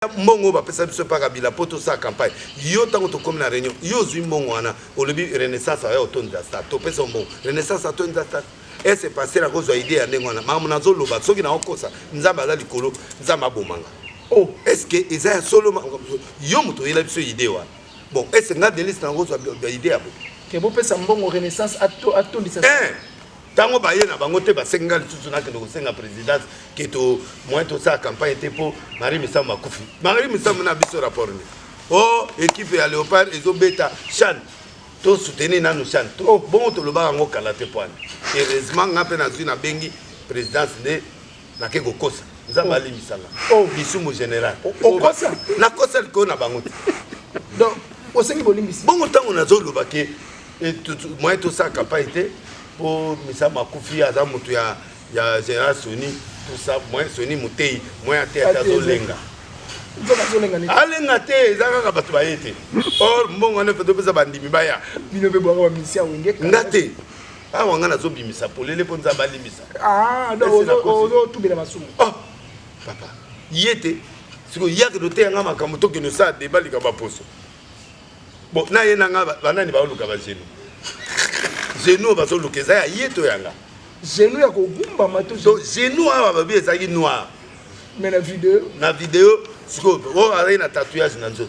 Mbongo ba pesa biso pa Kabila poto sa campagne yo tango to comme na réunion yo zui mbongo wana olobi renaissance ya otonda sta to pesa mbongo renaissance atonda sta et c'est passé la cause idée ya ndengwana mamu nazo loba soki na okosa nzamba za likolo nzamba abomanga oh est-ce que eza solo yo muto yela biso idée wana bon est-ce nga de liste na cause ya idée ya bo ke bo pesa mbongo renaissance atondisa tango baye na bango te basenga lisusu na kende kosenga présidence ke to moins to sa campagne te po Marie Misamba kufi Marie Misamba na biso rapport ni oh équipe ya Léopard ezobeta Chan to soutenir nanu Chan to oh bon to loba ngo kala te poane heureusement nga pe na zui na bengi présidence de na ke kokosa nzamba limisanga oh bisumu général kosa na kosa ko na bango te donc osengi bolimbisi bongo tango na zo loba ke moins to sa campagne te pour Misamba Koufi aza mutu ya Général Soni tout ça moi Soni mutei moi théâtre zolenga alenga te ezaka ka batu bayete or mbongo ne feto pesa bandimi baya bino be bwa ba misia wenge ngate awa ngana zo bimisa polele ponza balimisa donc ozo tubela masumu oh papa yete siko yake dote nga makambo to ke no sa débat lika ba poso bon na yena nga banani ba oluka ba jeno genou bazo lukeza ya yeto yanga genou ya kogumba mato donc genou aba babi ezaki noir mais na vidéo siko o ari na tatouage na nzoto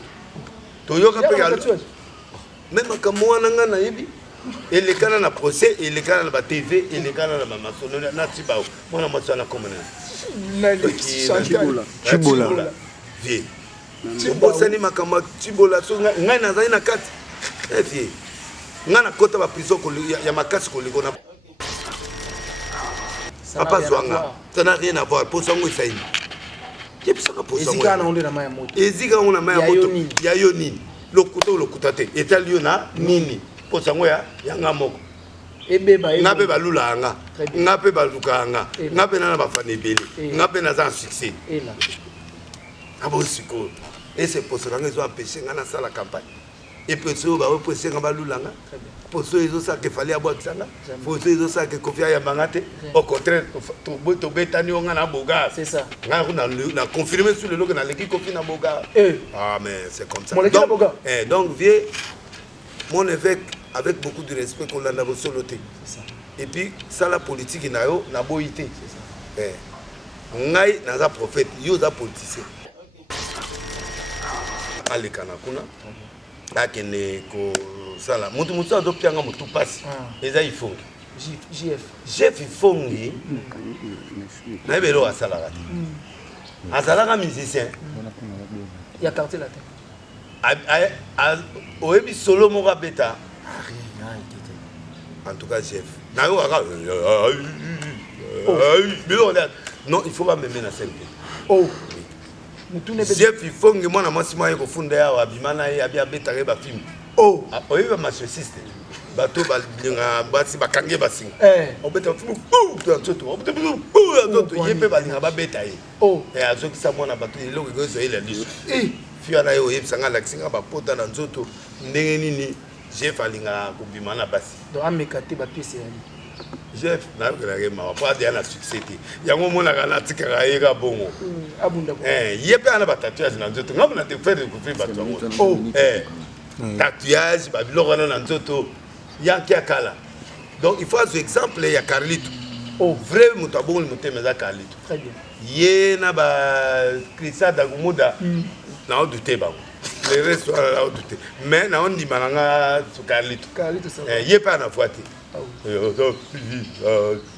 to yoka pe tatouage même comme wana nga na yebi elekana na procès elekana na ba TV elekana na masono na tibao mwana mwatsa na komana na chibola vie chibola makama chibola so ngai na zai na kati vie ngana kota ba prison ya makasi koliko na papa zwanga ça n'a rien à voir pour ça ngo isaini kepsaka pour ça ezika na onde na maya moto ezika ngona maya moto ya yo nini lokuta te etalio na nini pour ça ngo ya nga moko ebeba ngabe balula nga ngabe baluka nga ngabe na ba fane bele ngabe na za succès ela abo siko et c'est pour ça ngo zo empêcher ngana ça la campagne et puis ça va repousser en balulanga pour ceux ils ont ça qu'il fallait avoir ça pour ceux ils ont ça que confia ya bangate au contraire to betani on na boga c'est ça na confirmer sur le logo na l'équipe confie na boga ah mais c'est comme ça donc vieux mon évêque avec beaucoup de respect qu'on l'a dans soloté et puis ça la politique na yo na boité c'est ça ngai na za prophète yo za politicien alekana kuna akene ko sala mutu azo pianga mutu pasi eza ifongi GF ifongi na ebelo asala kati azalaka musicien ya quartier latin oyebi solo moko beta en tout cas GF na yo aka non il faut pas me mener na scène oh Jeff Ifongi mwana mwasi mwa yeko funda ya wabimana ya bia betare ba film oh oyiba masociste bato balinga basi bakange basinga obeta film to nzoto obeta nzoto yepe balinga ba betaye oh azoki sa mwana bato eloko gozo ile liso fia na yo yebisanga lakisinga ba pota na nzoto ndenge nini Jeff alinga kubimana basi do amekate ba pièce ya Jeff na ko ma pas de na succès ti yango mona kana tikaka yeka bongo abunda ko yepe ana ba tatouage na nzoto ngam na te faire découvrir ba tongo oh tatouage ba biloko na nzoto yanki akala donc il faut un exemple ya Carlito oh vrai mutabongo muteme za Carlito très bien ye na ba Christa Dagumuda na odute ba le reste là odute mais na on dit mananga su Carlito yepe ana voiti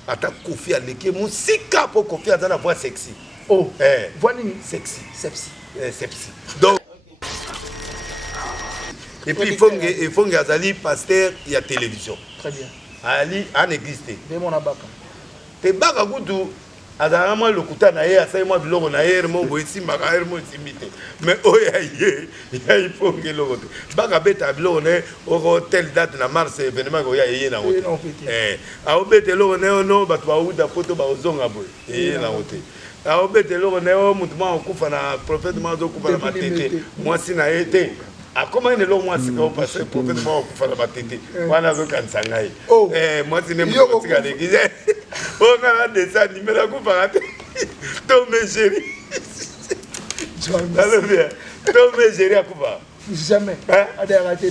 ata Kofi aleki musika po Kofi aza na voix sexy oh voix nini sexy sexy donc et puis il faut azali pasteur ya télévision très bien ali en existe de mon abaka te baka kutu azana mo lokuta na ye asai mo biloko na ye mo boisimba ka mo simite mais oya ye ya il faut que lo kote baka beta biloko ne o tel date na mars événement ko ya ye na wote a obete lo ne no batu ba uda poto ba ozonga boy ye na wote a obete lo ne o mutu ma okufa na prophète ma zo kufa na matete moi sina ete a comment ne lo moi sika parce que prophète ma okufa na matete wana zo kanisa ngai moi sine mo sika l'église on a des animés la kufa to mes chéris nalobi tombe géri akufa jamais adaya raté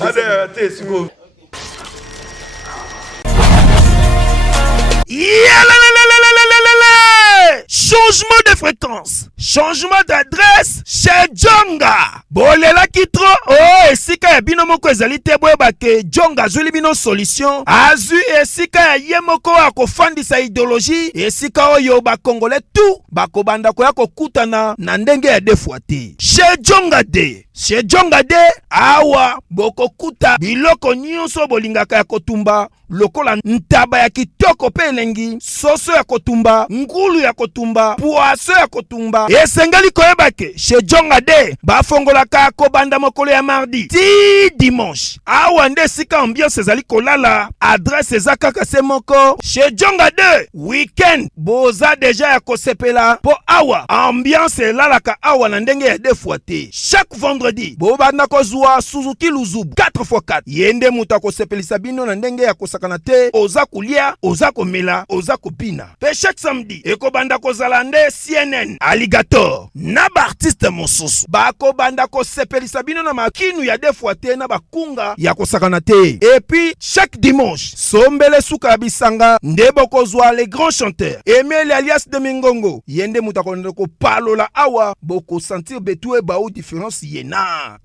changement de fréquence, changement d'adresse chez Djonga. Bolela kitro, oh, esika ya bino moko ezali te boyeba ke Djonga azuli bino solution. Azu esika ya ye moko akofandisa idéologie, esika oyo bakongole tout bakobanda koya kokutana na ndenge ya defuate. Chez Djonga de, chez Djonga de, awa bokokuta biloko nyonso bolingaka ya kotumba lokola ntaba ya kitoko pe elengi, soso ya kotumba, ngulu ya kotumba, poaso ya kotumba. Esengeli koyeba ke chez Djonga de bafongolaka kobanda mokolo ya mardi ti dimanche. Awa nde sika ambiance ezali kolala, adresse eza kaka se moko. Chez Djonga de weekend boza deja ya kosepela po awa ambiance elalaka awa na ndenge ya defuate. Chaque vendredi bobanda kozwa Suzuki Luzubu 4x4 yende muta kosepelisa bino na ndenge ya kosakana te, oza kulia, oza komela, oza kopina. Pe chaque samedi ekobanda kozala nde CNN Alligator na ba artiste mosusu bakobanda kosepelisa bino na makinu ya defuate na bakunga ya kosakana te. Et puis chaque dimanche sombele suka ya bisanga nde bokozwa les grands chanteurs Emile alias de Mingongo yende muta konde ko palola awa boko sentir betou e ba ou différence yena.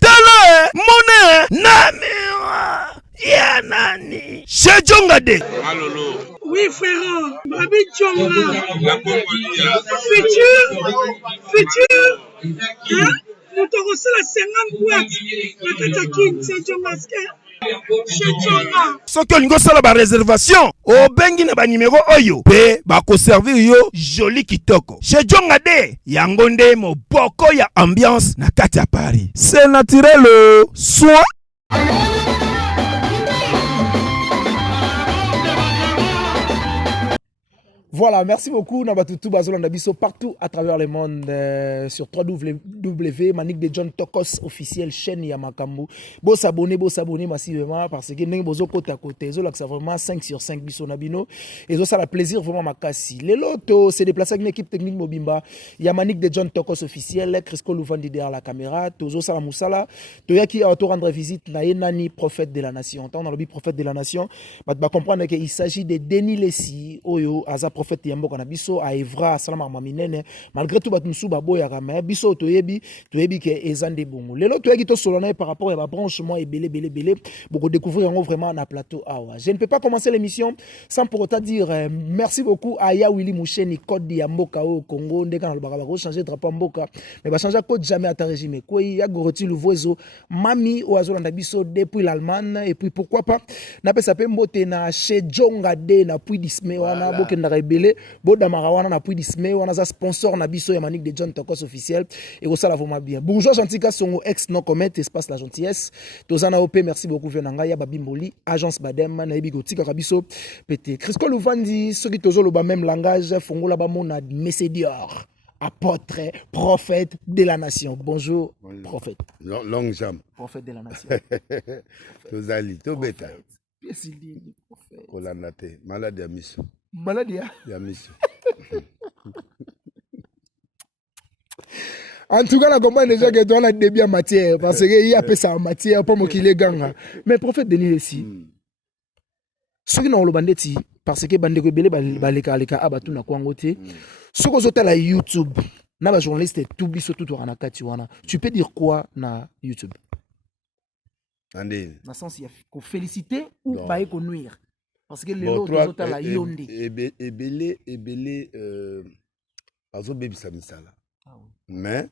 Tala mone namira ya nani chez Djonga de. Malolo. Oui frère, Babi Djonga. La Congolia. Futur. Hein? Nous t'aurons la 50 boîtes. La Katakine, c'est Djonga. Chez Djonga. Soki olingo sala ba réservation obengi na ba numéro oyo pe bako servir yo joli kitoko. Chez Djonga de yango nde moboko ya ambiance na kati ya Paris. C'est naturel soin. Voilà, merci beaucoup Nabatutu Bazola Nabiso partout à travers le monde sur www Manik de John Tokos officiel chaîne Yamakambu. Beau s'abonner massivement parce que n'est bozo côté à côté. Zo c'est vraiment 5 sur 5 biso nabino et ça la plaisir vraiment makasi. Les lotos c'est déplacé avec une équipe technique Mobimba. Yamanik de John Tokos officiel, Crisco Louvandi derrière la caméra, Tozo Sala Moussala, Toyaki a rendre visite na Nani prophète de la nation. Tant dans le prophète de la nation, bah comprendre qu'il s'agit de Denis Lessi Oyo Aza prophète yamboka na biso a Evra salama maminene malgré tout batmusu baboya kama biso toyebi ke ezande bongo lelo toyaki to solana par rapport à ba branchement et belé beaucoup découvrir en vraiment na plateau awa. Je ne peux pas commencer l'émission sans pour autant dire merci beaucoup à Ya Willy Moucheni code yamboka au Congo ndeka na lobaka ba changer drapeau mboka mais ba changer code jamais à ta régime quoi ya goroti louvoiso mami oazola na biso depuis l'Allemagne et puis pourquoi pas na pesa pe mbote na chez Djonga de na puis disme wana bokenda belé boda marawana na puis disme wana za sponsor na biso ya Manik de John Tokos officiel et ça la vraiment bien bourgeois gentil songo ex non commet espace la gentillesse tozana op merci beaucoup venanga ya babimboli agence badem na ebi gotika kabiso pété Crisco Louvandi soki tozolo ba même langage fongola ba mona Messédior apôtre prophète de la nation. Bonjour prophète longue jambe prophète de la nation tozali to beta prophète kolanda te malade ya miso maladie ya miso. En tout cas, la comprendre déjà que tu as le début en matière parce qu'il y a peu ça en matière pour moi qu'il est ganga. Mais prophète Denis ici. Ceux qui n'ont le bandeti parce que bande ko belé baleka leka abatu na kwangote. Ceux qui sont à YouTube, na ba journaliste tout biso tout wana kati wana. Tu peux dire quoi na YouTube? Andé. Dans sens il y a ko féliciter ou ba ko nuire. Parce que les autres sont à la yonde. Ebele bazo bebisa misala. Mais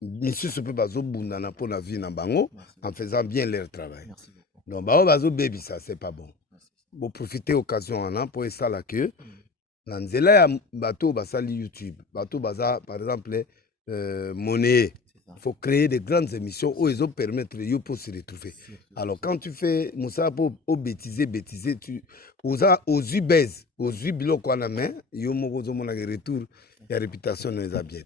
monsieur se peut bazo bundana pour la vie na bango en faisant bien leur travail. Donc bazo bebisa c'est pas bon. Bon profiter occasion en pour ça là que na nzela ya bato basali YouTube, bato baza par exemple monnaie. Il faut créer des grandes émissions où ils ont permettre pour se retrouver. Alors quand tu fais Moussa pour bêtiser, tu aux ubez, aux ubilo qu'on a main, yo mogozo mon retour, la réputation les a bien.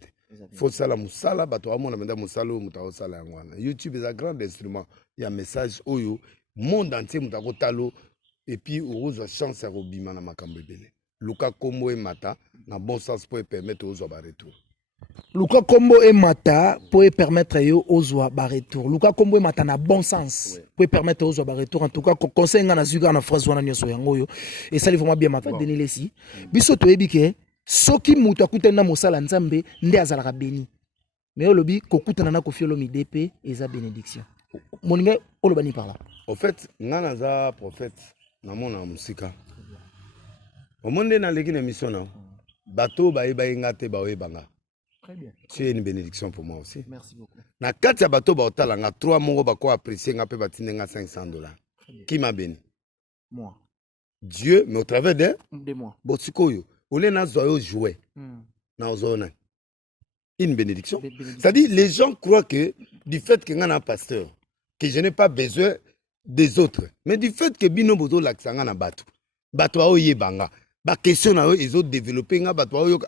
Faut ça la Moussa là, bato à mon amenda Moussa lo mutao sala ngwana. YouTube est un grand instrument. Il y a un message oyo monde entier mutako talo et puis ozo chance à robima na makambo belé. luka kombo et mata na bon sens pour permettre aux autres retour. Luka Kombo et Mata pour permettre aux oies retour. Luka Kombo et Mata na bon sens pour permettre aux oies retour. En tout cas, conseil na zuga na phrase wana nyoso yango et ça il vraiment bien mata Denis Lesi. Biso to ebike soki mutu akutana mosala nzambe nde azalaka béni. Mais olobi kokutana na Koffi Olomide pe eza bénédiction. Moninga olobani par là. En fait, ngana za prophète na mona musika. Au monde na leki na mission na bateau ba ngate ba banga. Très bien. Tu es une bénédiction pour moi aussi. Merci beaucoup. Na kati ya bateau ba otala nga 3 mongo ba ko apprécier nga pe batinenga $500. Qui m'a béni? Moi. Dieu, mais au travers de moi. Botikoyo, ole na zoyo jouer. Na ozona. Une bénédiction. C'est-à-dire les gens croient que du fait que nga na pasteur que je n'ai pas besoin des autres, mais du fait que bino bozo laksanga na bateau. Bateau a oyebanga. Ba question na eux ils ont développé nga bateau oyo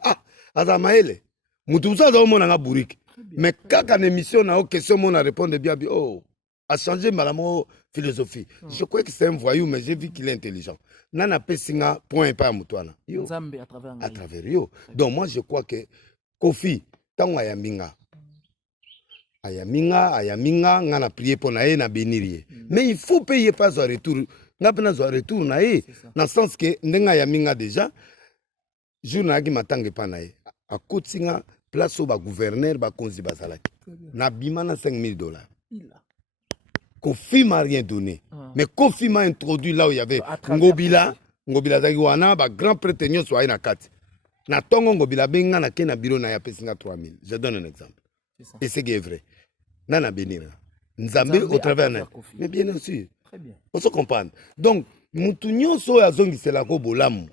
azamaele. Mutuza za omona nga buriki. Mais quand en émission na question mon a répondre bien oh a changé malamo philosophie. Je crois que c'est un voyou mais j'ai vu qu'il est intelligent. Nana pesinga point pas mutwana. Yo à travers yo. Donc moi je crois que Koffi tango ayaminga. Ayaminga ngana prier pour na na bénir. Mais il faut payer pas son retour. Nga pena son retour na dans le sens que ndenga ayaminga déjà jour na ki matange pa na a kotinga place au gouverneur ba konzi bazalaki na bima na $5,000. Koffi m'a rien donné mais Koffi m'a introduit là où il y avait Ngobila zaki wana ba grand prêtre nyonso ayi na kati na tongo Ngobila benga na ke na bureau na ya pesinga 3,000. Je donne un exemple et c'est vrai nana bénir Nzambe au travers na mais bien sûr très bien on se comprend donc mutu nyonso azongisela ko bolamu.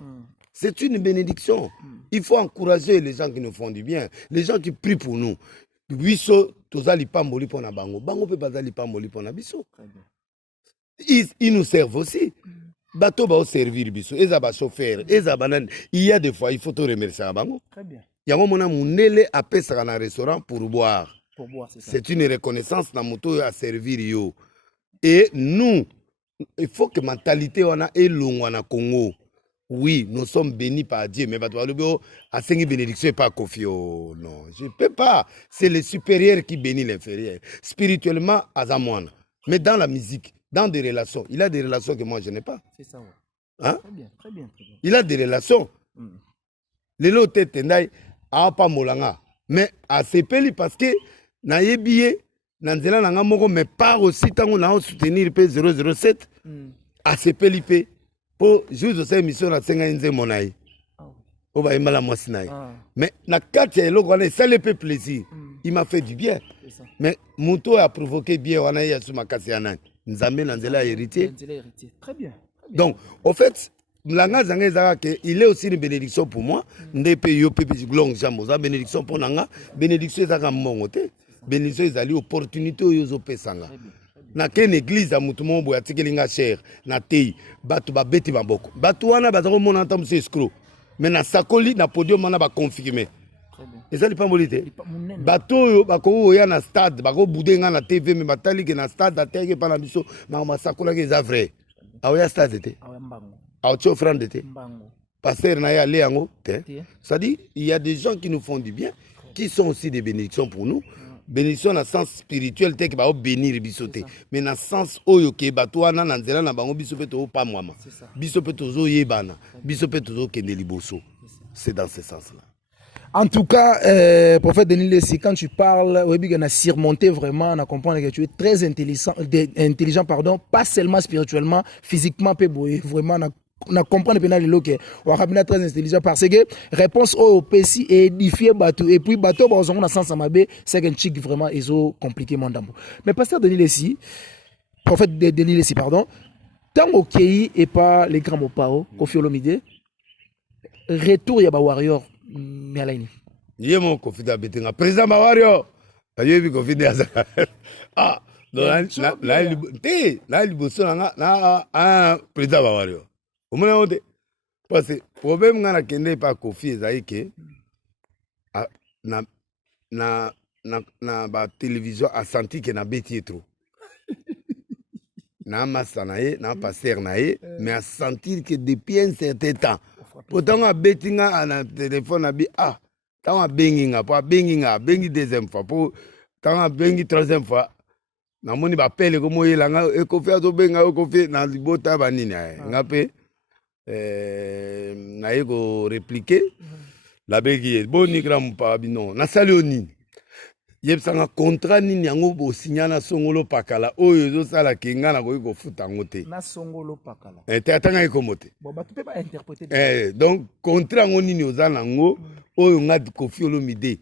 C'est une bénédiction. Il faut encourager les gens qui nous font du bien, les gens qui prient pour nous. Biso tozali pamboli pona bango, bango pe bazali pamboli pona biso. Ils nous servent aussi. Bateau ba servir biso, eza ba chauffeur, eza banan. Il y a des fois il faut te remercier bango. Très bien. Yango mona munele apesa na restaurant pour boire. Pour boire, c'est ça. C'est une reconnaissance na moto à servir yo. Et nous, il faut que mentalité wana elongwa na Congo. Oui, nous sommes bénis par Dieu, mais à 5 bénédictions et pas Koffi. Non, je ne peux pas. C'est le supérieur qui bénit l'inférieur. Spirituellement, Azamoine. Mais dans la musique, dans des relations, il a des relations que moi je n'ai pas. C'est ça, ouais. Hein? Très bien, très bien, très bien. Il a des relations. Les lots tendai a pas molanga. Mais à sepeli parce que na yebiye, nanzela nanga moko, mais pas aussi tant on a soutenir P007 à sepeli P. Pour juste cette émission na senga nze monaï. On va aimer la moisinaï. Mais na kati ya eloko wana ça le fait plaisir. Il m'a fait du bien. Mais Muto a provoqué bien wana ya suma kasi ya nani. Nzambe na nzela héritier. Très bien. Donc en fait langa zanga ezaka que il est aussi une bénédiction pour moi. Ndepe yo pepe long jambo za bénédiction pour nanga. Bénédiction ezaka mbongo te. Bénédiction ezali opportunité yo zo pesanga. Na ken église a mutu mombo ya tikelinga cher na tei batu ba beti maboko batu wana bazako mona ntamu se escroc mais na sakoli na podium wana ba confirmer ezali pa molite batu yo bako ya na stade bako budenga na TV mais batali ke na stade ateke pa na biso ma sakola ke za vrai awo ya stade te awo cho offrande te pasteur na ya le yango te ça dit il y a des gens qui nous font du bien qui sont aussi des bénédictions pour nous. Bénédiction dans le sens spirituel, tel que va bénir bisoté. Mais dans le sens oyo ke batouana na nzela na bango bisope to pa mwama. Bisope tozo yebana. Bisope tozo kende liboso. C'est dans ce sens-là. En tout cas, prophète Denis Lesi, quand tu parles, on a surmonté vraiment, on a compris que tu es très intelligent, pardon, pas seulement spirituellement, physiquement, vraiment, on a compris que on a très intelligent parce que réponse au PC est édifié bateau et puis bateau on a sens amabe c'est un chic vraiment ils ont compliqué mon dambo. Mais pasteur Denis Lesi, prophète Denis Lesi pardon, tant au Kei et pas les grands mopao Koffi Olomide retour ya ba warrior Melaini. Yé mon Koffi da betenga président ba warrior. Ayo bi Koffi da ah la liboso na président ba warrior. Parce que le problème que je pas Koffi c'est que na télévision a senti que na bêtis trop. Na masanaye, na passer naye, mais a sentir que depuis un certain temps Pourtant, a bettinga na téléphone a bi ah. Tant a benginga, pas benginga, bengi deuxième fois, pour tant a bengi troisième fois. Na moni ba pele ko moye la nga ekofi azo benga ekofi na libota ba nini ay. Nga pe na yego répliquer la begi boni gram pa bino. Na sali onini. Yebsanga contrat nini yango bo signana songolo pakala oyo zo sala kinga na ko futa ngote. Na songolo pakala. Te atanga ikomote. Bon ba tu peux pas interpréter. Donc contrat ngo nini ozana ngo oyo nga Kofi Olomide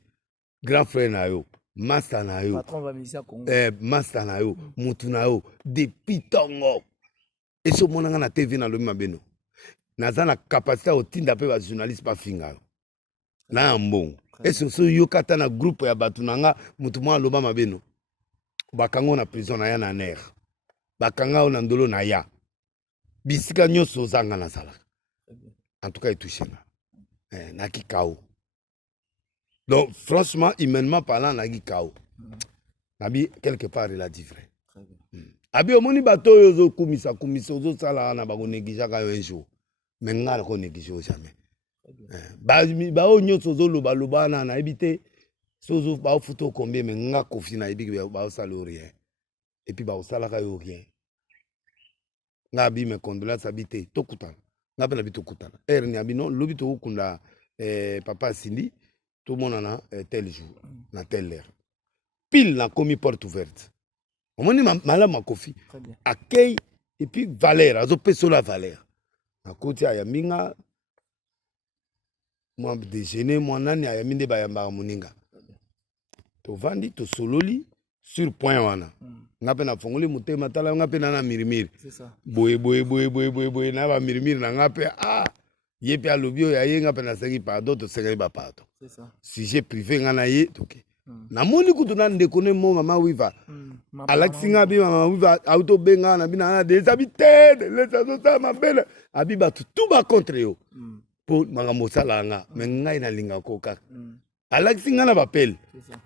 grand frère na yo master na yo patron va misa Congo master na yo mutu na yo depuis tongo eso monanga na TV na lomi mabeno naza na capacité otinda pe ba journaliste pa finga na mbongo eso so yo kata na groupe ya batu nanga mutu mwa loba mabeno bakango na prison na ya na ner bakanga na ndolo na ya bisika nyoso zanga na sala en tout cas etouché na kikao. Donc franchement humainement parlant na kikao nabi quelque part il a dit vrai abi omoni bato yozo kumisa ozo sala na ba ko négliger ka un jour mais ngala ko négliger jamais ba o nyoso zo loba na ebité sozo ba photo combien mais nga Kofi na ebi ba sala rien et puis ba sala ka yo rien ngabi me condoléances habité tokutana ngapena bito kutana ni abino lobi to kunda papa Cindy tout le monde en a tel jour na tel heure pile na commis porte ouverte on moni malama Kofi accueil et puis valeur azo peso la valeur na koti ya minga moi déjeuner moi nani ya minde ba yamba muninga to vandi to sololi sur point wana ngapena fongoli mutema tala ngapena na mirimiri c'est ça boye na ba mirimiri na ngape yepe alobio ya yenga pena seki pardon to seki ba pardon c'est ça sujet privé ngana ye toke na moni kutu na ndekone mo mama wiva alaksinga bi mama wiva auto benga na bina na des habités les autres ma belle abiba tout ba contre yo pour manga mosala nga mais ngai na linga koka alaksinga na bapel c'est ça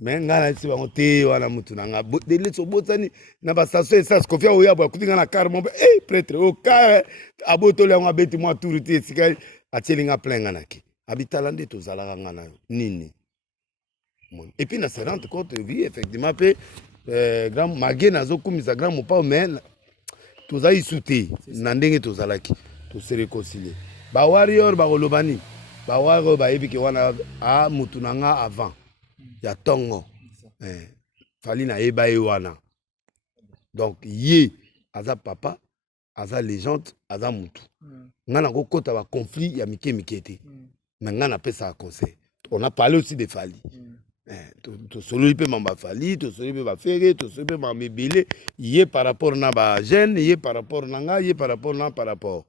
mais ngana si bango te wana mutu na nga de leso botani na ba station essence Kofi oya ba kutinga na car mo prêtre au car aboto le ngabeti mo tour te sika atelinga plenga naki abitalande to zalaka ngana nini et puis na se rendre compte vie effectivement pe grand magena zo kumisa grand mopa mais to za isuti na ndenge to zalaki to se réconcilier ba warrior ba kolobani ba warrior ba ebiki wana a mutu na nga avant ya tongo fali na eba wana donc ye aza papa aza légende aza mutu ngana ko kota ba conflit ya mike te mais ngana pesa conseil on a parlé aussi de Fali to solo pe mamba Fali to solo pe ba fere to solo pe ma mebele ye par rapport na ba jeune ye par rapport na nga ye par rapport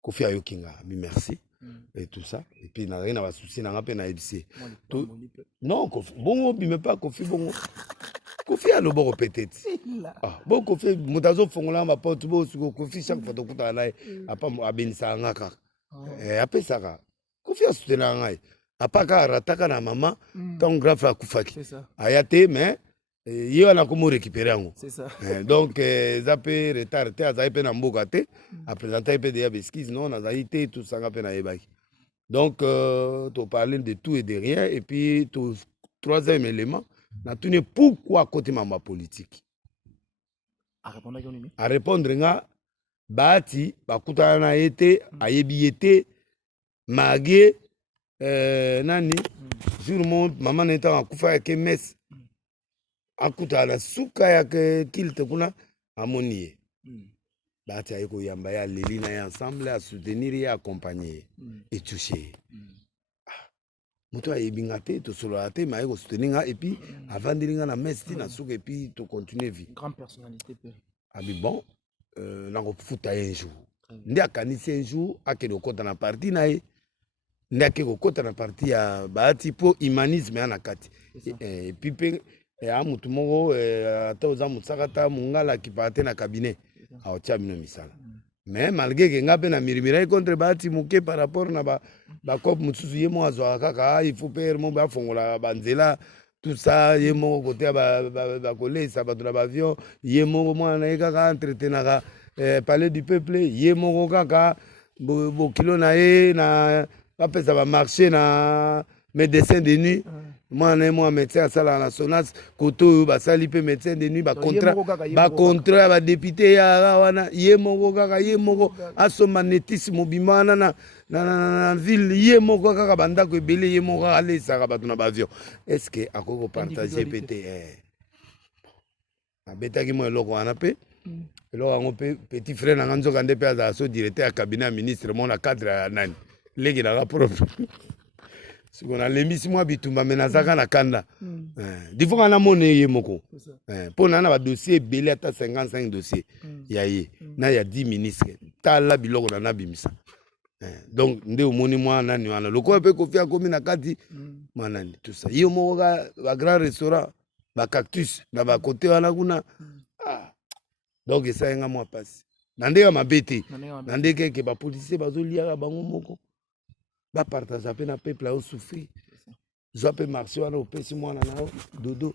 Kofi ayokinga mi merci et tout ça et puis na rien va souci na ngape na ebisi non Kofi bongo bime pas Kofi bongo Kofi a le bon peut-être bon Kofi mutazo fongola ma porte bo suko Kofi chaque fois to kuta na apa abenisa ngaka apé saka Kofi a soutenir ngai apaka rataka na mama ton grand frère kufaki ayate mais yo na komo récupérer yango c'est ça donc zape retard te azayi pe na mboka te a présenter pe de besquise non azayi te tout ça pe na yebaki donc to parler de tout et de rien et puis to troisième élément na tuni pourquoi côté mama politique à répondre nga bati bakutana na yete ayebi yete mage nani jour mon maman n'était kufa ke mes akuta na suka ya kilte kuna amoniye bati ayiko yamba ya leli na ensemble à soutenir et accompagner et toucher muto ayebinga te to solo ate ma ayiko soutenir et puis avant de na mesti na suka et puis to continuer vie grande personnalité peu abi bon na ko futa un jour ndi akanisi un jour akelo kota na parti na ye ndi akelo kota na parti ya bati po humanisme ana kati et puis pe mutu moko ata oza mosakata mongala kipate na cabinet aotia bino misala mais malgré que nga pe na mirimira contre bati moke par rapport na bakope mosusu ye moko azwaka kaka il faut pere mo bafongola banzela tout ça ye moko kote ya bakolesa bato na bavion ye moko mwana na ye kaka entretenaka palais du peuple ye moko kaka bokilo na ye na bapesa bamarché na médecin de nuit mwana mwa médecin asalaka na sonas kote oyo basali mpe médecin de nuit bacontra ya badepute yaka wana ye moko kaka ye moko asomba netisi mobima wana na ville ye moko kaka bandako ebele ye moko kaka alesaka bato na baavion est ce que akoki kopartage mpe te abetaki mwa eloko wana mpe eloko yango mpe petit frère nanga nzoka nde mpe azala so directeur ya cabinet ya ministre mona cadre ya nani leki nanga propre siko nalembisi mwa bitumba me nazaka na kanda difoka namona ye moko mpo na badossier ebele ata 55 dossier ya ye na ya 10 ministre tala biloko na nabimisa donc nde omoni mwa nani wana lokola mpe kofi akomi na kati mwanani tout ça ye moko bagrand restaurant bacactus na bakote wana kuna donc esayenga mwa pasi na ndenge mabe te na ndenge keke bapolisier bazoliaka bango moko bapartage mpe na peuple aosouffrir zwa mpe marché wana opesi mwana nao dodo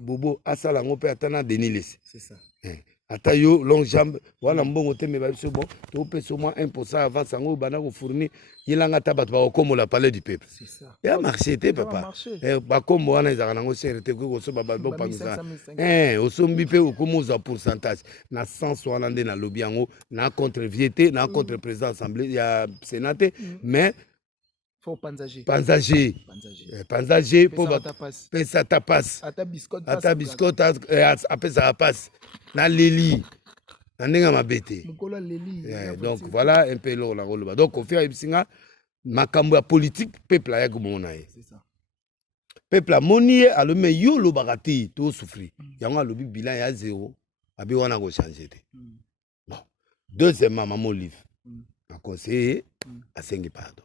bobo asala yango mpe ata na denis lesi ata yo long jambe wana mbongo te me babiso bon topesa mwa 1% avance yango bana kofournir yelanga ata bato bakokomola palais du peuple ya marché te papa bakombo wana ezalaka nango chere te koki kosoba bopangisa osombi mpe okomozwa pourcentage na sens wana nde nalobi yango na contre vie te na contre président assemblée ya sénat te mais panzager po pesa ta passe ata biscotte apesaka passe na leli na ndenge mabe te donc voilà un peu eloko nakoloba donc kofi ayebisinga makambo ya politique peuple ayaki komona ye peuple amoni ye alobi me yo olobaka te tosouffrir yango alobi bilan ya 0 abi wana kochange te bon deuxièmement mama olive aconseille asengi pardon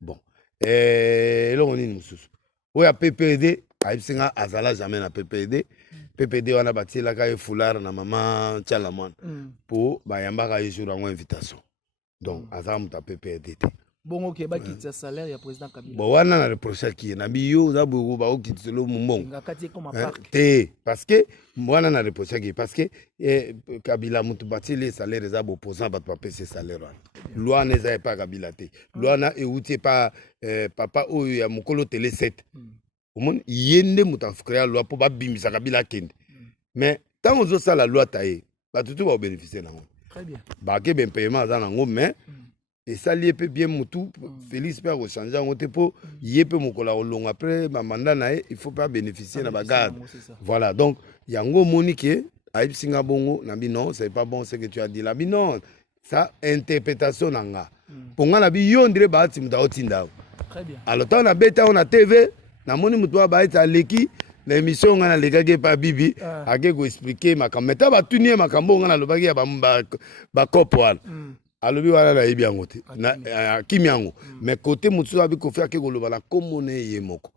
bon eloko nini mosusu oyo ya PPRD ayebisinga azala jamais na PPRD PPD wana batielaka ye foulard na mama tiala mwana mpo bayambaka ye jour yango invitation donc azala moto ya PPRD te bongo ke bakitisa salaire ya président Kabila bon wana na reprochaki ye na biyo oza boyoko baokitiselo mombongo te parce que wana na reprochaki ye parce que Kabila moto batieli salaire eza boposant bato bapesa salaire wana loi wana eza epa Kabila te loi wana euti epa papa oyo ya mokolo tele 7 omoni ye nde moto afukrea loi mpo babimisa Kabila akende mais ntango ozosala loi ta ye bato tu baobénéficie nango bake bempayement aza nango mais esali ye mpe bien motu Félix mpe akochange yango te mpo ye mpe mokolo akolonga après bamanda na ye il faut mpe abénéficie na bagarde voilà donc yango omoni ke ayebisinga bongo na bi non c'est pas bon ce que tu as dit la bi non ça interprétation na nga mpo nga na bi yo ndire baati moto aotinda alors ntango na beta na TV namoni moto wa baeti aleki na émission nga nalekaki epa bibi ake koexplike makambo meta batuni ye makambo nga nalobaki ya bakopo wana alobi wana nayebi yango te akimi yango mais kote mosusu abi kofi ake koloba na kombo na ye moko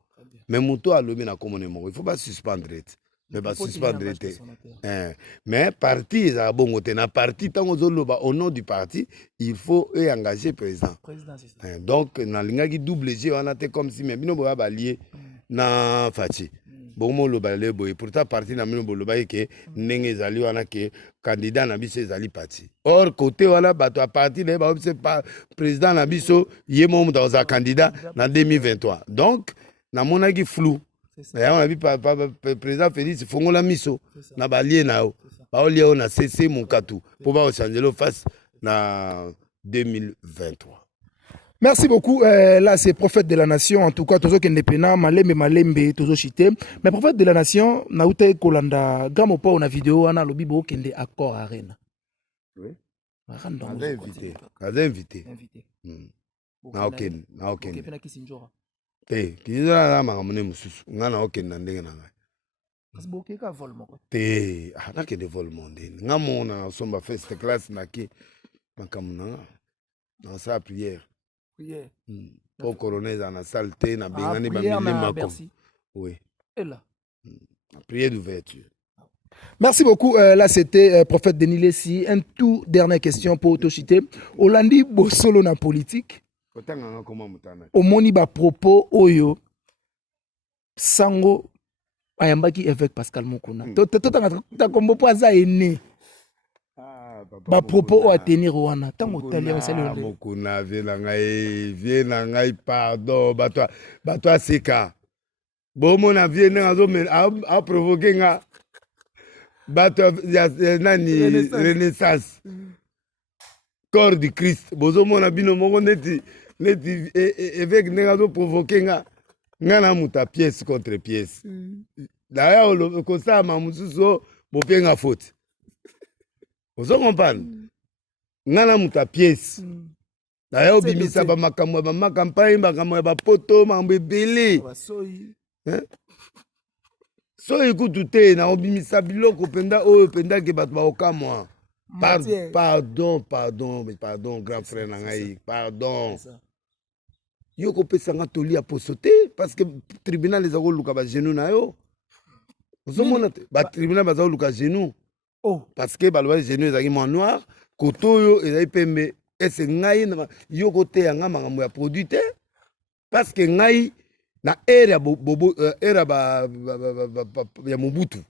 mais moto alobi na kombo na ye moko il faut basuspendre te mais basuspendre te mais parti ezala bongo te na parti ntango ozoloba au nom du parti il faut engager président donc nalingaki double G wana te comme si mais bino boya balie na faci bongo oloba le boye pourtant parti na bino bolobaki ke ndenge ezali wana ke candidat na biso ezali parti or côté wana bato ya parti na ye baobise président na biso ye mo moto akozala candidat na 2023 donc namonaki flou yango na bi président Félix fongola miso na balie na yo baolia oyo na cc mokatu mpo bakochangelo face na 2023. Merci beaucoup. Là, c'est prophète de la nation. En tout cas, toujours qu'il n'est pas malembe, toujours chité. Mais prophète de la nation, naouté kolanda, gamo pa ona vidéo, ana lobi bo kende accord arena. Oui. Kaza invité. Na oken. Kepena kisinjora. Kizora na makamune mususu. Ngana oken na ndenge na ngai. Kasi bo keka vol moko. Na kende vol monde. Ngamo na somba first class na ki makamuna. Na sa prière. Pour coroner dans la salle na bengani ba oui. Et là. Prière d'ouverture. Merci beaucoup. Là, c'était prophète Denis Lessi. Un tout dernière question pour Toshité. Olandi bosolo na politique. Au moni ba propos oyo sango ayambaki avec Pascal Mokona. Tota kombo po aza ene. ba propos o tenir wana tango tali ya sali onde mokuna vie na ngai pardon bato aseka bomona vie ndenge aprovoke nga bato ya nani renaissance corps du Christ bozomona bino moko neti évêque ndenge azoprovoke nga na muta pièce contre pièce d'ailleurs kosala mosusu bopenga faute ozo comprendre nga na muta pièce d'ailleurs obimisa bamakambo ya bamakampagne makambo ya bapoto makambo ebele soki kutu te na obimisa biloko mpenza oyo mpendake bato baokamwa pardon grand frère na ngai pardon yo kopesanga tolia poso te parce que tribunal eza koluka bagenu na yo ozomona te batribunal baza koluka genu parce que baloba genu ezalaki mwa noir koto oyo ezali pembe ese ngai yo koteya nga makambo ya produit te parce que ngai na ere ya mobutu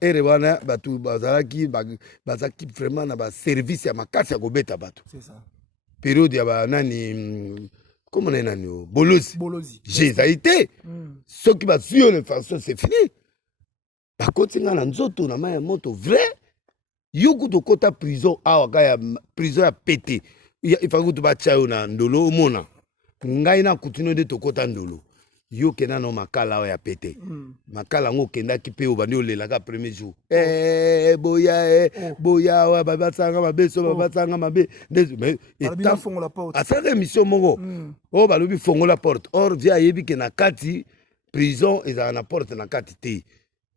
ere wana bato bazalaki vraiment na baservice ya makasi ya kobeta bato période ya banani comment on est nani bolozi ezali te soki bazwi yo l'infraction c'est fini bakoti nga na nzoto na mai ya moto vrai yo kutu okota prison awa ka ya prison ya pete ifaki kutu batya yo na ndolo omona ngai na kutino nde tokota ndolo yo kenda no makala oyo ya pete makala yango okendaki mpe obandi olelaka premier jour boya awa babatsanga mabe so babatsanga mabe asalaka émission moko oyo balobi fongola porte or vie ayebi ke na kati prison ezalaka na porte na kati te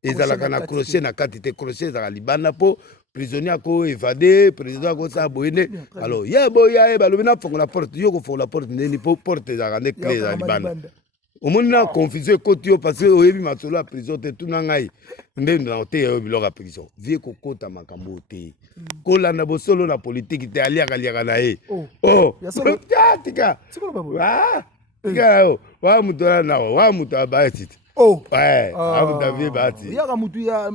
ezalaka na crochet na kati te crochet ezalaka libanda mpo prisonnier ako évadé président akosala boyende alors ye boya balobi na fongola porte yo kofongola porte ndeni mpo porte ezalaka nde clé ezala libanda omoni na confusion ekoti yo parce que oyebi masolo ya prison te tuna ngai nde na oteya yo biloko ya prison vie kokota makambo te kolanda bosolo na politiki te aliaka na ye tika yo wa mutu ala nawa wa mutu abayeti te amuta vie bati yaka mutu ya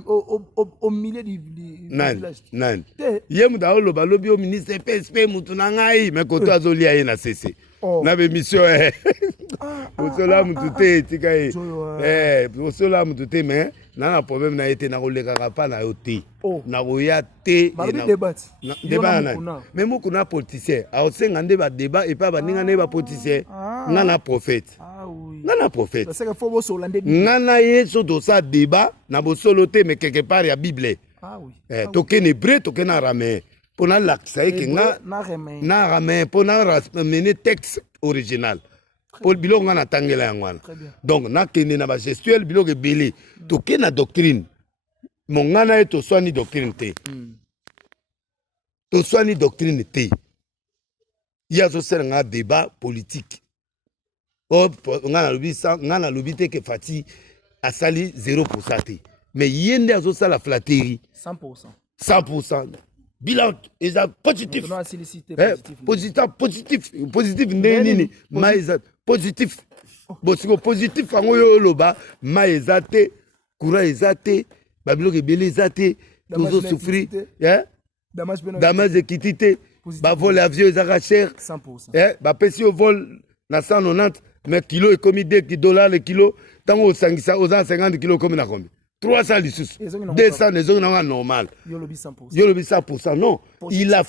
au milieu du village nani ye mutu aoloba lobi o ministre PSP mutu na ngai me koto azolia ye na CC na bemission osola mutu te tika ye osola mutu te me na problème na ye te nakolekaka mpa na yo te nakoya te débat nani me mokuna politicien aosenga nde badébat epa baninga nde bapoliticien nga na prophète nga na prophète nga na ye so tosala débat na bosolo te me quelque part ya bible tokene hébreu tokene araméen mpo nalakisa eke nga na araméen mpo namene texte original mpo biloko nga natangela yango wana donc nakende na bagestuelle biloko ebele tokende na doctrine monga na ye toswani doctrine te toswani doctrine te ye azosala nga débat politique nga nalobi te ke Fati asali 0% te mais ye nde azosala flatterie 100% bilan eza positif nde nini ma eza positif bosiko positif yango yo oloba ma eza te courant eza te babiloko ebele eza te tozosouffrir damage ekiti te bavole avion ezaka cher bapesi yo vol na 190 mais kilo ekomi $2 le kilo ntango osangisa oza 50 kilo ekomi na combien 300 lisusu 200 ezongi nango normal yolobi 100% non il a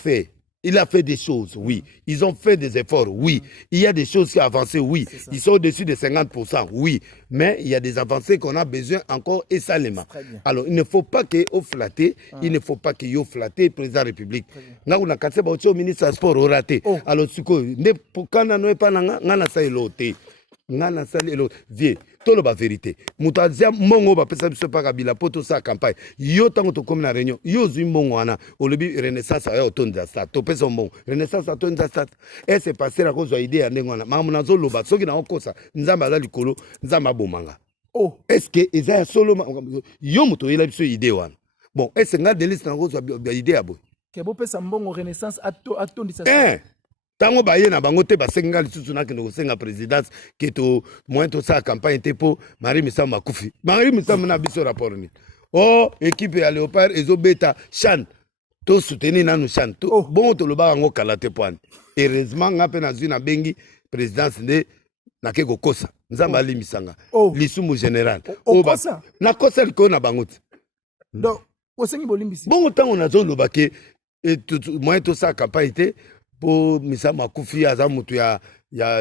fait des choses, oui. Ils ont fait des efforts, oui. Il y a des choses qui ont avancé, oui. Ils sont au-dessus de 50%, oui. Mais il y a des avancées qu'on a besoin encore et salement. Alors, il ne faut pas que vous flattez, il ne faut pas que vous flattez le président de la République. Nous avons un ministre du sport au raté. Alors, quand on n'a pas ngana sali elo vie tolo ba vérité mutazia mongo ba pesa biso pa kabila poto sa campagne yo tango to comme na réunion yo zui mongo wana olobi renaissance ya otonda sta to pesa mongo renaissance otonda sta et c'est passé la cause idée ya ndengwana mamu nazo loba soki na okosa nzamba za likolo nzamba bomanga est-ce que eza solo yo muto yela biso idée wana bon est-ce nga deliste na cause idée ya bo ke bo pesa mbongo renaissance atondisa tango baye na bango te basenga lisusu nakende kosenga présidence ke to moyen tosala campagne te mpo Marie Misamba akufi Marie Misamba na biso rapport nini équipe ya Léopard ezobeta chan to soutenir nanu chan to Oh. bon to loba yango kala te poani heureusement nga pe nazwi na bengi présidence nde nake kokosa nzambe alimisanga Oh. lisumu général Okosa? nakosa likolo na bango te Donc, osengi bolimbisi. bongo ntango nazoloba ke moyen tosala campagne te mpo misama akufi aza moto ya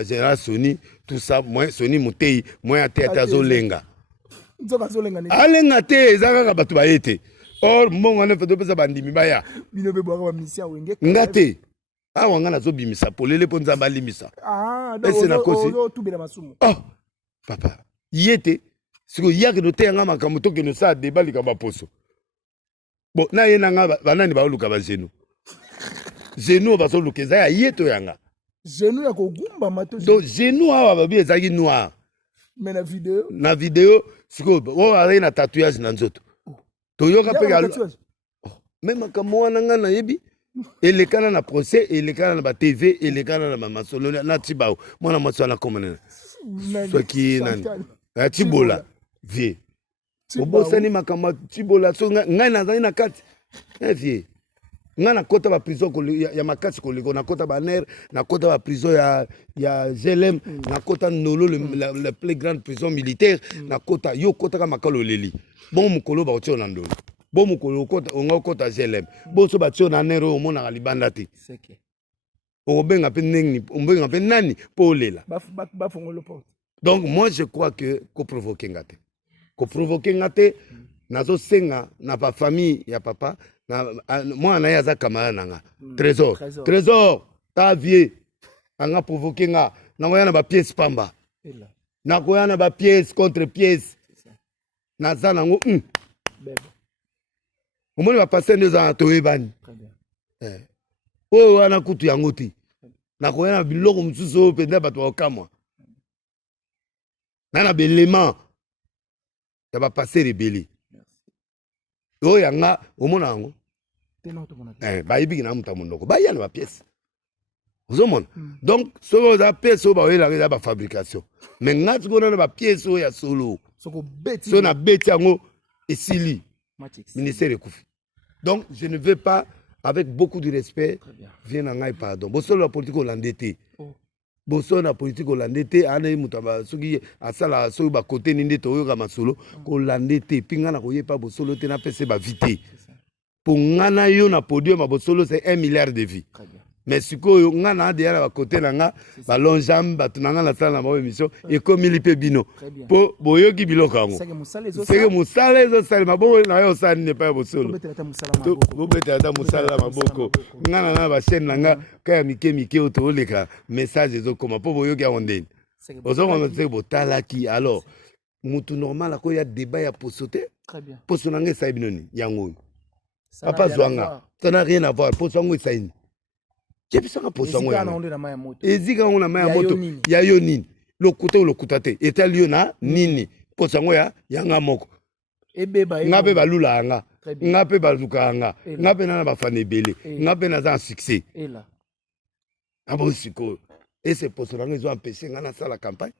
général Soni tout ça moyen Soni motei moyen ate ate azolenga Nzoka zolenga nini? alenga te eza kaka bato baye te or mbongo wana fe topesa bandimi baya Bino be bwaka bamisia wenge. nga te awa nga nazobimisa polele mpo nzambe alimisa Ah, Ese na kosi. donc tubela masumu. oh papa ye te siko yake noteyanga makambo tokende osala deba likambo ya poso bon na ye nanga banani baoluka bagenu genu oyo bazoluka eza ya ye to yanga Genou ya kogumba mato. donc genu awa babi ezalaki noir Mais na vidéo. na video sikoyo oyo azali na tatouage na nzoto toyoka mpe me makambo wana nga nayebi elekana na procès elekana na batv elekana na bamasolo na tibao mwana mwasi wana komonena soki nani tibola vie obosani makambo tibola so ngai nazali na kati vie ngai nakota baprison ya makasi koleko nakota baner nakota baprison ya glm nakota nolo la plus grande prison militaire nakota yo kotaka makalo oleli bon mokolo baotio na ndolo bon mokolo onga okota glm boso batio na ner oyo omonaka libanda te obenga mpe nini obenga mpe nani mpo olela bafongolo porte. donc moi je crois que koprovoke nga te koprovoke nga te nazosenga na bafamille ya papa mwana na ye aza kamara na nga trésor ta vie anga provoke nga nakoya na bapiese pamba nakoya na bapiese contre piese naza nango omoni bapaster nde eza na toyebani oyo wana kutu yango te nakoya na biloko mosusu oyo mpenza bato bakokamwa na belema ya bapaster ebele oyo yanga omona yango bayebiki na muta mondoko baya na bapiese ozomona donc soki oza piese oyo baoyelaka eza bafabrication mais nga tikona na bapiese oyo ya solo so na beti yango esili ministère ekufi donc je ne veux pas avec beaucoup de respect vie na ngai pardon bosolo la politique olande te bosolo na politique olande te ana ye moto soki asala soki bakote nini nde toyoka masolo kolande te mpi nga na koyepa bosolo te napese bavi te mpo nga na yo na podium ya bosolo c'est 1 milliard de vie mais sikoyo nga na adeya na bakote na nga balonjambe bato na nga nasala na bao émission ekomili mpe bino mpo boyoki biloko yango seke mosala ezosalema bongo na yo osala nini epai ya bosolo bobetela ata mosala ya maboko nga na nga bachaine na nga kaya mike mike oyo tooleka message ezokoma mpo boyoki yango ndeni ozokoma seke botalaki alors mutu normal akoya débat ya poso te poso na nga esali bino nini yango oyo papa zwanga ça n'a rien à voir poso yango esali nini jebisanga poso yango ezika yango na mai ya moto ya yo nini lokuta oyo lokuta te etali yo na nini poso yango ya yanga moko nga mpe balula yanga nga mpe baluka yanga nga mpe nana bafana ebele nga mpe naza en succès abo sikoyo ese poso nango ezo empêche nga nasala campagne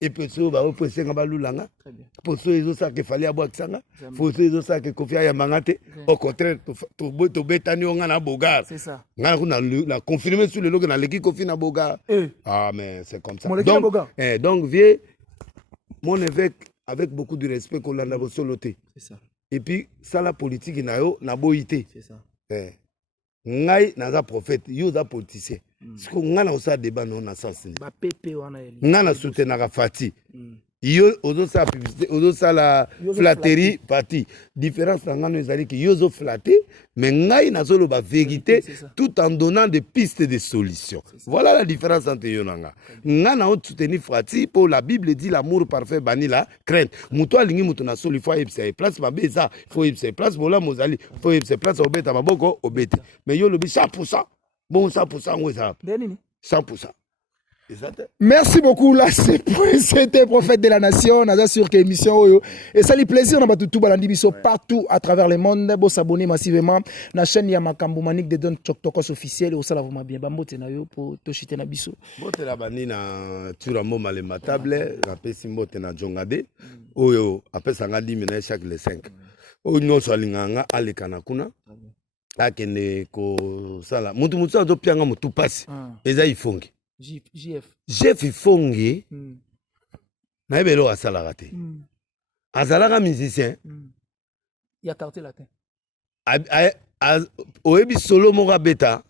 eposo oyo baopese nga balulanga poso ezosalaka efali abwakisanga poso ezosalaka ekofi ayambanga te au contraire tobetani yo nga na bogar nga na confirme sur leloke naleki kofi na bogar ah mais c'est comme ça donc vie mon évêque avec beaucoup de respect kolanda bosolo te et puis sala politique na yo naboyi te ngai naza prophète yo oza politicien siko nga na osala débat no na sens nga na soutenaka fati yo ozosala publicité ozosala flatterie parti différence na ngano ezali ke yo ozoflatte mais ngai nazoloba vérité tout en donnant des pistes de solutions voilà la différence entre yo na nga na osoutenir fati mpo la bible dit l'amour parfait bani la crainte moto alingi moto na solo ifo ayebisa ye place mabe eza fo yebisa ye place bolamu ozali fo yebisa ye place obeta maboko obete mais yo lobi 100% bon 100% yango eza 100%. Merci beaucoup. Là, c'était prophète de la nation. Naza sur émission Oyo. Et ça lui plaisir na batutu balandi biso partout à travers le monde. Bo s'abonner massivement na chaîne ya Makambo Manique de Don Tokos officiel au sala vraiment bien. Bambote na yo pour to chiter na biso. Bote la bani na Turamo Malema table, na pesi mbote na Jongade. Oyo apesa nga 10 minutes chaque les 5. Oyo nyonso alinganga alekana kuna. akende kosala mutu azopianga mutu pasi eza ifongi jef ifongi nayebi eloko asalaka te azalaka musicien ya quartier latin oyebi solo moko abeta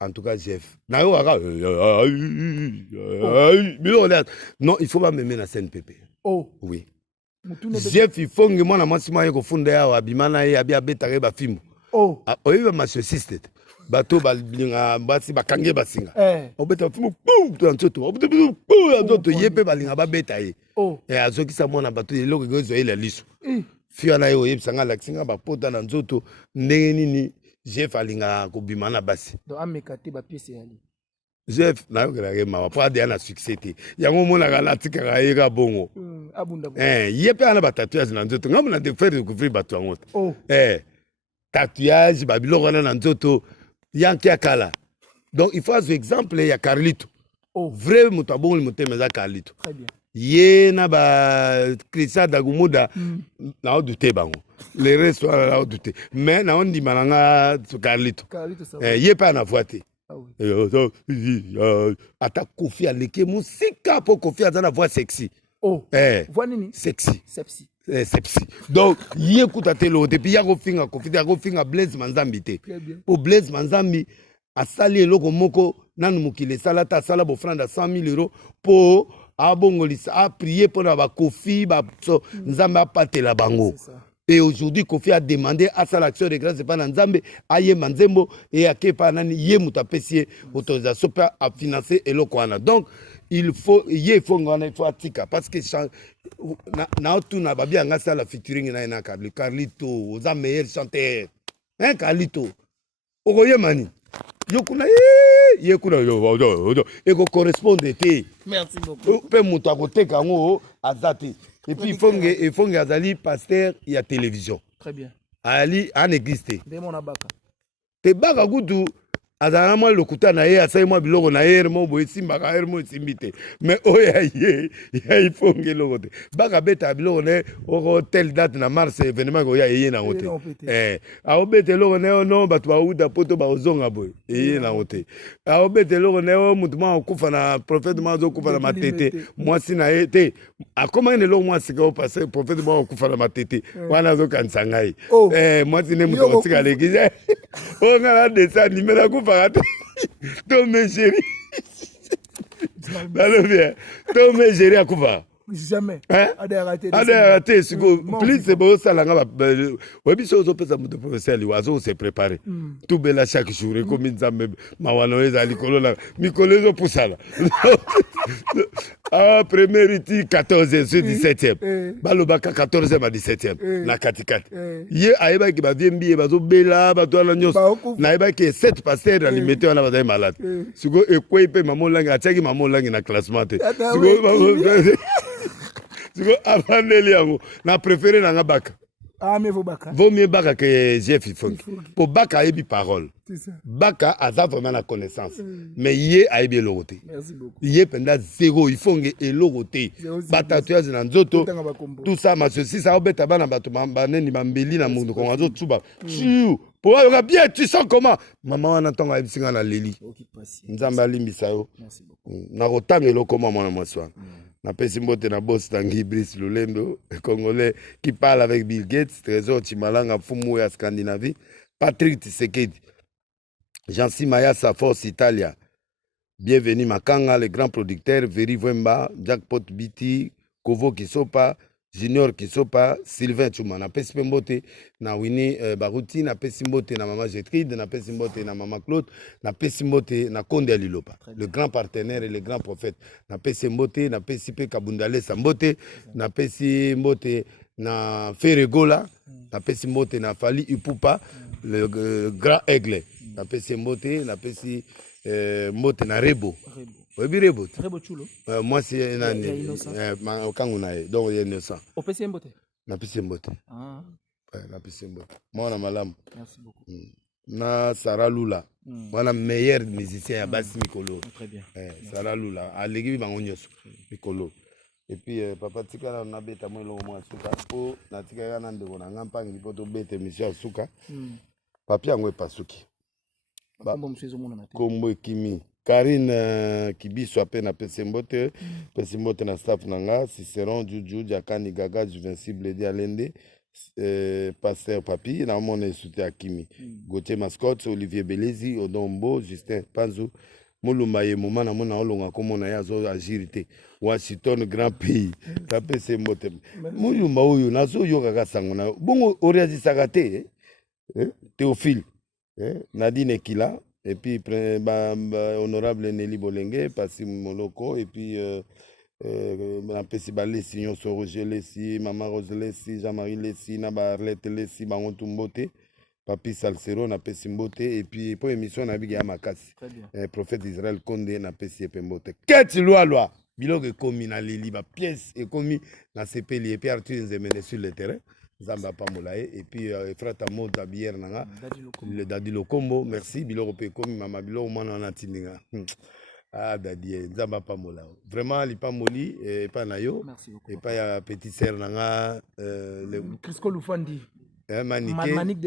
en tout cas jef nayokaka biloko non il faut bameme na scène pepe oui jef ifongi mwana mwasi mwa ye kofunda yawa abima na ye abi abetaka ye bafimbo oyebi bamasiosiste te bato balinga basi bakange basinga obeta bafimbo na nzoto na nzoto ye mpe balinga babeta ye azokisa mwana bato eloko ekozwa ye la liso fio na ye oyebisanga alakisinga bapota na nzoto ndenge nini jef alingaka kobima na basi jef nayokelaka mawa mpo adeya na succès te yango omonaka natikaka ye ka bongo ye mpe ana batatouage na nzoto ngambo na defaire découvrir bato yango te tatouage babiloko wana na nzoto yanki ya kala donc il faut azwa exemple ya Carlito vrai moto abongoli motema eza Carlito ye na ba Christian Dagumuda naodute bango le reste wana naodute mais naondima nanga Carlito ye mpe ana voix te ata Kofi aleki musika mpo Kofi aza na voix sexy voix nini sexy sepsi donc ye kuta te lo te puis ya kofinga Kofi te ya kofinga Blaise Manzambi te po Blaise Manzambi asali eloko moko nanu mokili esala ta asala bofranda 100 000 € po abongolisa aprie mpona bakofi nzambe apatela bango. Et aujourd'hui, Kofi a demandé à sa l'action de grâce pas Nzambe, à Yema Nzembo et à Kepa Nani Yemutapesier autorisation à financer et le Kwana. Donc, il faut atika parce que na tout na babi anga ça la featuring na Carlito, aux meilleurs chanteurs. Hein Carlito. Okoye mani. Yokuna yekuna yo et ko correspondre te. Merci beaucoup. Pe mutu akoteka ngo azati. Et puis il faut azali pasteur il y a télévision. Très bien. Ali en église te. Demona baka. Te baka kutu azala mwa lokuta na ye asai mwa biloko na ye mo boye simbaka mo simbite. Mais oya ye il faut ngeloko te. Baka beta biloko ne oko telle date na mars événement ko ya ye na ngote. A obete loko ne no batu ba uda poto ba ozonga boye. Ye na ngote. A obete loko ne o mutu ma okufa na prophète ma zo kufa na matete. Moi si na ye te. A comment ne lo moi sika o passer prophète ma okufa na matete. Wana zo kanisa ngai. Moi si ne mutu otika l'église. O ngala dessin numéro kufa ton mes chéris. Ton mes chéris à Kouva. Jamais. Adératé, plus c'est beau ça là. Oui, bien sûr, on peut s'amuser pour le oiseau se préparer. Tout bel chaque jour, comme une zame, ma wanoise à l'école là, Nicolas pour ça là. Ah, premier iti 14e sur 17e. Balobaka 14e à 17e. Na katikati. Ye aïba qui va bien bazo bela, bato na nyos. Na aïba qui 7 pasteurs alimentés on a bazay malade. Sugo ekwe pe maman langue ataki maman langue na classement te. Sugo abandeli yango. Na préféré na ngabaka. Ah, mais vos baka. Vaut mieux baka que Jeff Ifongi. Pour baka ebi parole. C'est ça. Baka a vraiment la connaissance. Mais yé a ebi l'oroté. Merci beaucoup. Yé pendant zéro Ifongi et l'oroté. Batatouage na nzoto. Tout ça, ma ceci, ça obeta bana bato baneni bambeli na mundu kwa nzoto tsuba. Chiu. Pour avoir bien, tu sens comment? Maman on entend a singa na leli. Nzamba limbisa yo. Merci beaucoup. Na rotangelo comment mwana mwaswa. Na pesimbote na boss Tanguy Brice Lolendo, congolais qui parle avec Bill Gates, Trésor Chimalanga Fumu ya Scandinavie, Patrick Tshisekedi, Jean-Si Mayasa Force Italia. Bienvenue Makanga, les grands producteurs, Veri Vemba, Jackpot BT, Kovo Kisopa, Junior Kisopa, Sylvain Chuma. Na pesimbote na Winnie Baruti, na pesimbote na Maman Getride, na pesimbote na Maman Claude, na pesimbote na Konde Alilopa, le grand partenaire et le grand prophète. Na pesimbote na pesipe Kabundale Sambote, na pesimbote na Ferregola, na pesimbote na Fali Ipupa, le grand aigle. Na pesimbote na pesimbote na Rebo. Obi Rebo. Rebo chulo. Moi c'est nani. Kangu nae. Donc il est innocent. Au PC Mbote. Na PC Mbote. Ah. Na PC Mbote. Moi na malamu. Merci beaucoup. Na Sarah Lula. Moi la meilleure musicien ya basi Mikolo. Très bien. Sarah Lula. Alegi bango nyoso Mikolo. Et puis papa tika na beta mo lo mo suka po na tika na ndeko na ngampa ngi poto beta mission suka. Papi yango epasuki. Kombo Kimi. Karine Kibiso ape na Pesembote na staff nanga, Cicéron, Juju, Jakani, Gaga, Juvencible, Dialende, Pasteur Papi, na mon soutien à Kimi. Gauthier Mascotte, Olivier Belezi, Odombo, Justin Panzou, Moulumba ye moma na mona olonga komo na yazo agilité. Washington grand pays. Ta Pesembote. Moulumba oyo nazo yoka kasango na bongo oriazisaka te. Théophile, Nadine Kila. Et puis, honorable Nelly Bolenge, Passim Moloko, et puis, Signon Soroger Lessi, Maman Rose Lessi, Jean-Marie Lessi, Naba Arlette Lessi, Baron Tumbote, Papi Salsero, Napesi Mbote, et puis, pour émission, Nabi Makasi, prophète Israël Konde, Napesi Pembote. Qu'est-ce loi? Bilogue commis na Lili, pièce et commis na CPL, et puis Arthur Nzemene sur le terrain. Zamba Pamolae et puis frère Tamo Tabier Nanga le Dadi Lokombo merci Biloro Pekomi mama Biloro mwana na tininga ah Dadi Zamba Pamola vraiment li pamoli et pas nayo et pas ya petit sœur Nanga le Crisco Lufandi Manik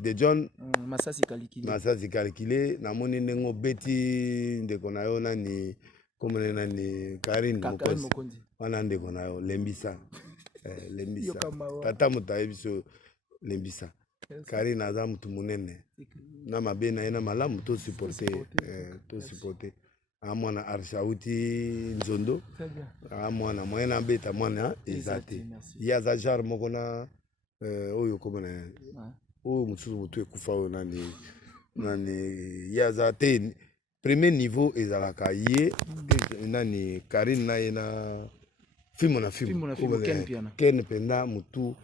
de John Masasi Kalikile na moni nengo beti ndeko nayo nani comme nani Karine Mokondi wana ndeko nayo Lembisa Lembisa tata mutayebiso Lembisa Karine aza mutu munene na mabena ena malamu to supporter amwana arshauti nzondo amwana moyena beta mwana ezate yaza jar moko na oyo komona oyo mususu mutu ekufa oyo nani yaza te premier niveau ezalaka ye nani Karine na ye na film Ken penda mutu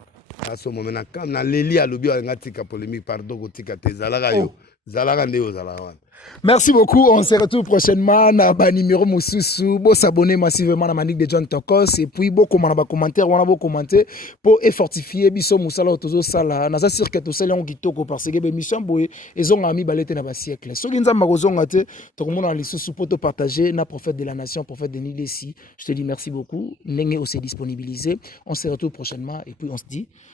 aso momena kam na leli alobi nga tika polémique pardon kotika te zalaka yo zalaka nde yo zalaka wana. Merci beaucoup, on se retrouve prochainement na ba numéro mususu bo s'abonner massivement na Manique de John Tokos et puis beaucoup na ba commentaire wana bo commenter pour fortifier biso musala otozo sala na za cirque to sala on kitoko parce que émission boye ezonga mi balete na ba siècle soki nzamba kozonga te to komona lisusu pour te partager na prophète de la nation prophète de Nilesi. Je te dis merci beaucoup, ndenge aussi disponibilisé. On se retrouve prochainement et puis on se dit